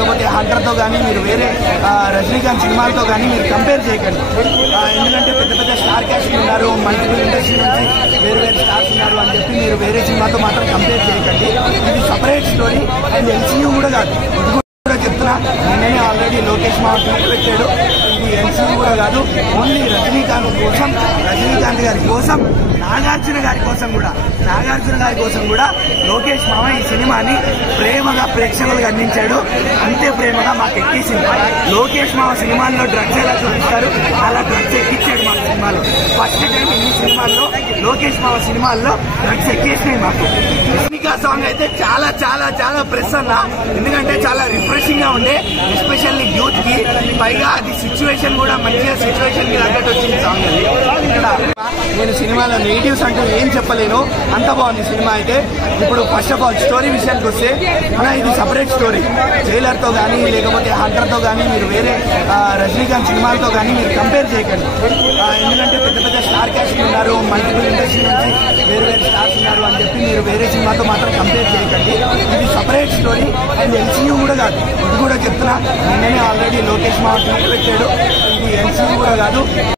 లేకపోతే హంటర్తో కానీ మీరు వేరే రజనీకాంత్ సినిమాలతో కానీ మీరు కంపేర్ చేయకండి. ఎందుకంటే పెద్ద పెద్ద స్టార్ క్యాస్ట్ ఉన్నారు, మల్టిపుల్ ఇండస్ట్రీ నుంచి వేరు వేరు స్టార్స్ ఉన్నారు అని చెప్పి మీరు వేరే సినిమాతో మాత్రం కంపేర్ చేయకండి. ఇది సపరేట్ స్టోరీ అండ్ ఎల్సీయూ కూడా కాదు. ఇది కూడా చెప్తున్నా, నేనే ఆల్రెడీ లోకేష్ మామ ట్వీట్ పెట్టాడు. ఇది ఎల్సీయూ కూడా కాదు, ఓన్లీ రజనీకాంత్ గారి కోసం నాగార్జున గారి కోసం కూడా లోకేష్ మామ ఈ సినిమాని ప్రేమగా ప్రేక్షకులకు అందించాడు. అంతే ప్రేమగా మాకు ఎక్కేసింది. లోకేష్ మామ సినిమాల్లో డ్రగ్స్ ఎలా చూపిస్తారు అలా డ్రగ్స్ ఎక్కించాడు మా సినిమాలో. ఫస్ట్ టైం ఇన్ని సినిమాల్లో లోకేష్ మామ సినిమాల్లో డ్రగ్స్ ఎక్కేసినాయి మాకు. రష్మిక సాంగ్ అయితే చాలా చాలా చాలా ప్రెస్ అన్న, ఎందుకంటే చాలా రిఫ్రెషింగ్ గా ఉండే, ఎస్పెషల్లీ యూత్ కి. పైగా అది సిచ్యువేషన్ కూడా మంచిగా సిచ్యువేషన్ కి తగ్గట్టు వచ్చింది సాంగ్ అది. నేను సినిమాలో నెగిటివ్స్ అంటూ ఏం చెప్పలేను, అంత బాగుంది సినిమా అయితే. ఇప్పుడు ఫస్ట్ ఆఫ్ ఆల్ స్టోరీ విషయానికి వస్తే ఇది సపరేట్ స్టోరీ. జైలర్తో కానీ లేకపోతే హంటర్తో కానీ మీరు వేరే రజనీకాంత్ సినిమాలతో కానీ మీరు కంపేర్ చేయకండి. ఎందుకంటే పెద్ద పెద్ద స్టార్ క్యాస్ట్ ఉన్నారు, మల్టిపుల్ ఇండస్ట్రీ నుంచి వేరు వేరు స్టార్స్ ఉన్నారు అని చెప్పి మీరు వేరే సినిమాతో మాత్రం కంపేర్ చేయకండి. ఇది సపరేట్ స్టోరీ అండ్ ఎల్సీయూ కూడా కాదు. ఇది కూడా చెప్తున్నా, నేనే ఆల్రెడీ లోకేష్ మామ ట్వీట్ పెట్టాడు. ఇది ఎల్సీయూ కూడా కాదు.